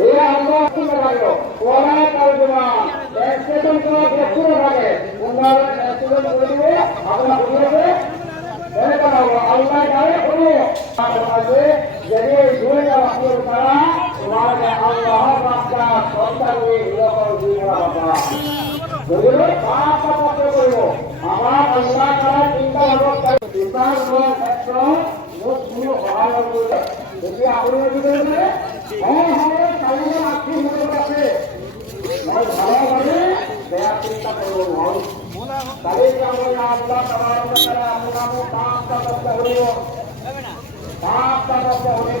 এই আল্লাহ কি লাগালো ওরা কালজমা স্টেশন তো পুরো ভাগে উন্নয়ন স্টেশন করে দিব আপনারা বুঝিয়েছে এর কারণে আল্লাহ গায়ে কোনো আছে যদি দুই না আপনার তারা তোমাকে আল্লাহ রাস্তা সন্তানকে নিরপর জীবন বাবা বুঝলো পাপ পাপ করব আমার আল্লাহ তাআলা চিন্তা করব বিশাল রোগ একশো মুসলিম সহায় করবে যদি আপনি যদি হ্যাঁ হ্যাঁ কালিমা আপনি মনে আছে মই ভালোভাবে দেয়া চিন্তা করব তাহলে আমরা আল্লাহ তাআলা আপনাকে পাঁচটা কথা বলবো পাঁচটা কথা বলে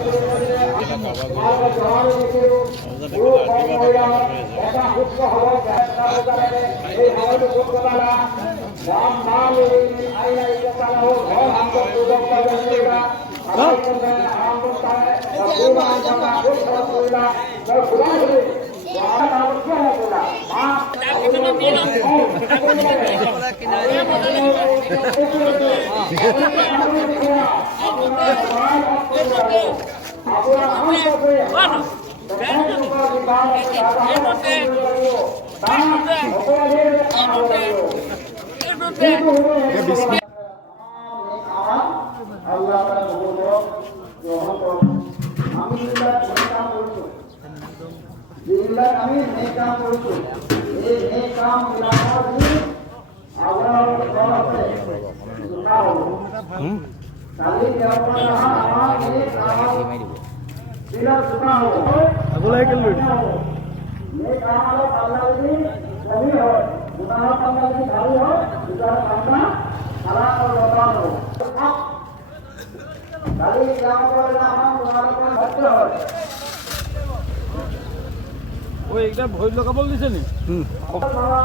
আমরা জোয়ার দিকে পুরো কমরা এটা হুক্ক হলো এই আমাদের কোটবালা নাম নাম আইনা ইতালা ও ঘর আমরা পূজা করব আল্লাহ আমি নেক কাম করছি এই নেক কাম লাগি আবার করতে সুনাও কালি কেমন আমার নেক কাম দিলা সুনাও আগলাই কেন নেক কাম আল্লাহ দি সহি হয় গুনাহ কাম লাগি ভালো হয় দুটার কামনা হালাল ও রবান হয় কালি কেমন করে আমার গুনাহ কাম হতে হয় ওই একটা ভয় লগাবল দিছে নি আল্লাহ